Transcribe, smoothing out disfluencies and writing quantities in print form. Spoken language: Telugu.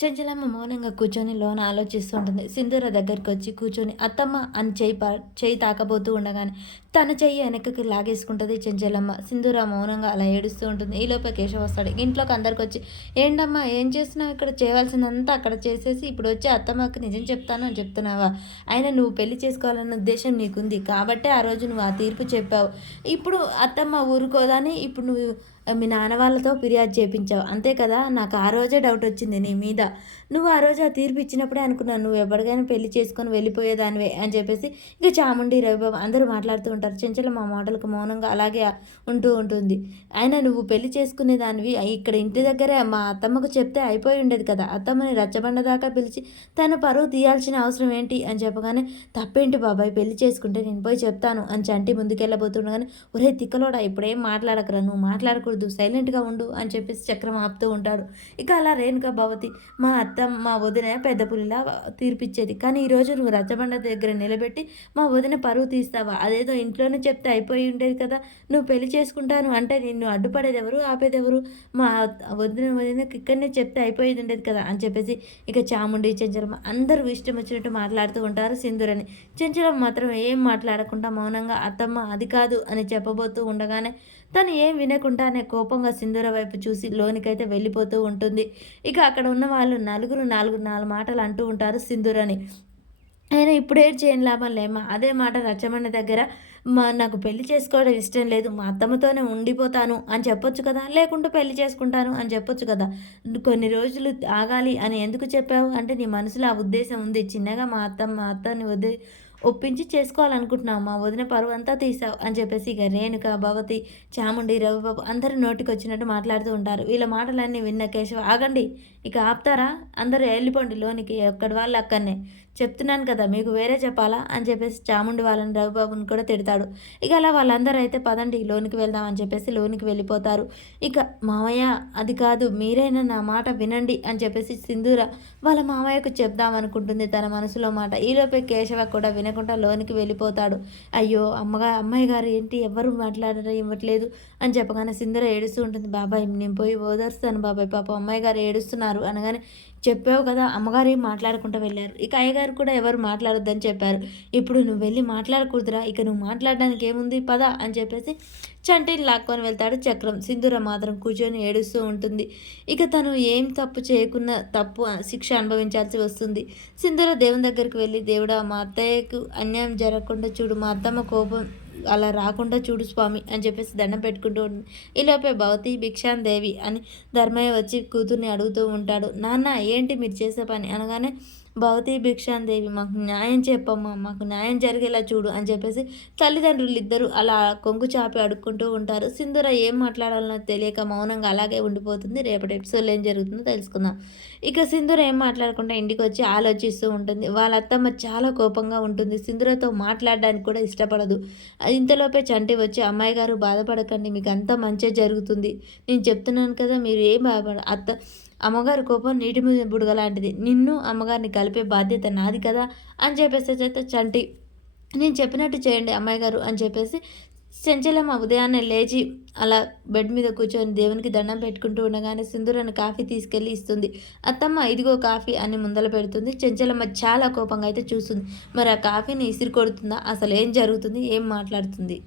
చెంచలమ్మ మౌనంగా కూర్చొని లోన ఆలోచిస్తూ ఉంటుంది. సింధూర దగ్గరికొచ్చి కూర్చొని అత్తమ్మ అని చెయ్యి తాకబోతూ ఉండగానే తన చెయ్యి వెనక్కి లాగేసుకుంటది చెంచలమ్మ. సింధూర మౌనంగా అలా ఏడుస్తూ ఉంటుంది. ఈలోపే కేశవ్ వస్తాడు. ఇంట్లోకి అందరికొచ్చి ఏంటమ్మా ఏం చేస్తున్నావు ఇక్కడ? చేయవలసిందంతా అక్కడ చేసేసి ఇప్పుడు వచ్చి అత్తమ్మకి నిజం చెప్తాను అని చెప్తున్నావా? అయినా నువ్వు పెళ్లి చేసుకోవాలన్న ఉద్దేశం నీకుంది కాబట్టే ఆ రోజు నువ్వు ఆ తీర్పు చెప్పావు. ఇప్పుడు అత్తమ్మ ఊరుకోదని ఇప్పుడు నువ్వు మీ నాన్న వాళ్ళతో ఫిర్యాదు చేపించావు. అంతే కదా! నాకు ఆ రోజే డౌట్ వచ్చింది నీ మీద. నువ్వు ఆ రోజు ఆ తీర్పు ఇచ్చినప్పుడే అనుకున్నాను నువ్వు ఎప్పటికైనా పెళ్లి చేసుకొని వెళ్ళిపోయేదానివే అని చెప్పేసి ఇక చాముండి, రవిబాబు అందరూ మాట్లాడుతూ ఉంటారు. చెంచలమ్మ మా మాటలకు మౌనంగా అలాగే ఉంటూ ఉంటుంది. అయినా నువ్వు పెళ్లి చేసుకునేదానివి ఇక్కడ ఇంటి దగ్గరే మా అత్తమ్మకు చెప్తే అయిపోయి ఉండేది కదా! అత్తమ్మని రచ్చబండ దాకా పిలిచి తన పరువు తీయాల్సిన అవసరం ఏంటి అని చెప్పగానే తప్పేంటి బాబాయ్ పెళ్లి చేసుకుంటే నేను పోయి చెప్తాను అని చంటి ముందుకెళ్ళబోతుండగానే ఒరేయ్ తిక్కలోడా ఇప్పుడేం మాట్లాడకురా నువ్వు మాట్లాడకూడదు సైలెంట్గా ఉండు అని చెప్పేసి చక్రం ఆపుతూ ఉంటాడు. ఇక అలా రేణుక భవతి మా వదిన పెద్ద పులిలా తీర్పిచ్చేది. కానీ ఈరోజు నువ్వు రచ్చబండ దగ్గర నిలబెట్టి మా వదిన పరువు తీస్తావా? అదేదో ఇంట్లోనే చెప్తే అయిపోయి ఉండేది కదా! నువ్వు పెళ్లి చేసుకుంటాను అంటే నిన్ను అడ్డుపడేదెవరు? ఆపేదెవరు? మా వదినకి ఇక్కడనే చెప్తే అయిపోయేది ఉండేది కదా! అని చెప్పేసి ఇక చాముండి, చెంచలమ్మ అందరూ ఇష్టం వచ్చినట్టు మాట్లాడుతూ ఉంటారు సింధూరని. చెంచలమ్మ మాత్రం ఏం మాట్లాడకుండా మౌనంగా అత్తమ్మ అది కాదు అని చెప్పబోతూ ఉండగానే తను ఏం వినకుండానే కోపంగా సింధూర వైపు చూసి లోనికైతే వెళ్ళిపోతూ ఉంటుంది. ఇక అక్కడ ఉన్న వాళ్ళు నలుగురు నాలుగు మాటలు అంటూ ఉంటారు సింధూరని. అయినా ఇప్పుడేం చేయని లాభం లేమ్మా. అదే మాట రచ్చబండ దగ్గర నాకు పెళ్లి చేసుకోవడం ఇష్టం లేదు. మా అత్తమ్మతోనే ఉండిపోతాను అని చెప్పొచ్చు కదా! లేకుంటే పెళ్లి చేసుకుంటాను అని చెప్పొచ్చు కదా! కొన్ని రోజులు ఆగాలి అని ఎందుకు చెప్పావు? అంటే నీ మనసులో ఆ ఉద్దేశం ఉంది. చిన్నగా మా అత్తని ఒప్పించి చేసుకోవాలనుకుంటున్నావు. మా వదిన పరువంతా తీసావు అని చెప్పేసి ఇక రేణుక, భవతి, చాముండి, రవిబాబు అందరూ నోటికొచ్చినట్టు మాట్లాడుతూ ఉంటారు. వీళ్ళ మాటలన్నీ విన్న కేశవ ఆగండి. ఇక ఆపుతారా? అందరూ ఎళ్ళిపోండి లోనికి. ఎక్కడి వాళ్ళు అక్కడనే. చెప్తున్నాను కదా మీకు వేరే చెప్పాలా? అని చెప్పేసి చాముండి వాళ్ళని రవిబాబుని కూడా తిడతాడు. ఇక అలా వాళ్ళందరూ అయితే పదండి లోనికి వెళ్దాం అని చెప్పేసి లోనికి వెళ్ళిపోతారు. ఇక మామయ్య అది కాదు మీరైనా నా మాట వినండి అని చెప్పేసి సింధూర వాళ్ళ మామయ్యకు చెప్దామనుకుంటుంది తన మనసులో మాట. ఈలోపే కేశవ కూడా వినకుండా లోనికి వెళ్ళిపోతాడు. అయ్యో అమ్మాయి గారు ఏంటి ఎవ్వరు మాట్లాడడం ఇవ్వట్లేదు అని చెప్పగానే సింధూర ఏడుస్తూ ఉంటుంది. బాబాయ్ నేను పోయి ఓదార్స్తాను బాబాయ్ పాపం అమ్మాయి గారు ఏడుస్తున్నారు అనగానే చెప్పావు కదా అమ్మగారు ఏం మాట్లాడకుండా వెళ్ళారు. ఇక అయ్యగారు కూడా ఎవరు మాట్లాడొద్దని చెప్పారు. ఇప్పుడు నువ్వు వెళ్ళి మాట్లాడకూడదురా ఇక నువ్వు మాట్లాడడానికి ఏముంది పద అని చెప్పేసి చంటిని లాక్కొని వెళ్తాడు చక్రం. సింధూర మాత్రం కూర్చొని ఏడుస్తూ ఉంటుంది. ఇక తను ఏం తప్పు చేయకున్న తప్పు శిక్ష అనుభవించాల్సి వస్తుంది. సింధూర దేవుని దగ్గరికి వెళ్ళి దేవుడా మా అత్తయ్యకు అన్యాయం జరగకుండా చూడు మా అత్తమ్మ కోపం అలా రాకుండా చూడు స్వామి అని చెప్పేసి దండం పెట్టుకుంటూ ఉంటుంది. ఈలోపే భవతి భిక్షాందేవి అని ధర్మయ్య వచ్చి కూతుర్ని అడుగుతూ ఉంటాడు. నాన్న ఏంటి మీరు చేసే పని అనగానే భవతి భిక్షాందేవి మాకు న్యాయం చెప్పమ్మా మాకు న్యాయం జరిగేలా చూడు అని చెప్పేసి తల్లిదండ్రులు ఇద్దరు అలా కొంగు చాపి అడుక్కుంటూ ఉంటారు. సింధూర ఏం మాట్లాడాలనో తెలియక మౌనంగా అలాగే ఉండిపోతుంది. రేపటి ఎపిసోడ్లో ఏం జరుగుతుందో తెలుసుకుందాం. ఇక సింధూర ఏం మాట్లాడకుండా ఇంటికి వచ్చి ఆలోచిస్తూ ఉంటుంది. వాళ్ళ అత్తమ్మ చాలా కోపంగా ఉంటుంది. సింధూరతో మాట్లాడడానికి కూడా ఇష్టపడదు. ఇంతలోపే చంటి వచ్చి అమ్మాయి గారు బాధపడకండి మీకు అంతా మంచే జరుగుతుంది. నేను చెప్తున్నాను కదా మీరు ఏం అమ్మగారి కోపం నీటి మీద బుడగ లాంటిది. నిన్ను అమ్మగారిని కలిపే బాధ్యత నాది కదా అని చెప్పేసి అయితే చంటి నేను చెప్పినట్టు చేయండి అమ్మాయి గారు అని చెప్పేసి చెంచలమ్మ ఉదయాన్నే లేచి అలా బెడ్ మీద కూర్చొని దేవునికి దండం పెట్టుకుంటూ ఉండగానే సింధూరను కాఫీ తీసుకెళ్ళి ఇస్తుంది. అత్తమ్మ ఇదిగో కాఫీ అని ముందల పెడుతుంది. చెంచలమ్మ చాలా కోపంగా అయితే చూస్తుంది. మరి ఆ కాఫీని ఇసిరి కొడుతుందా? అసలు ఏం జరుగుతుంది? ఏం మాట్లాడుతుంది?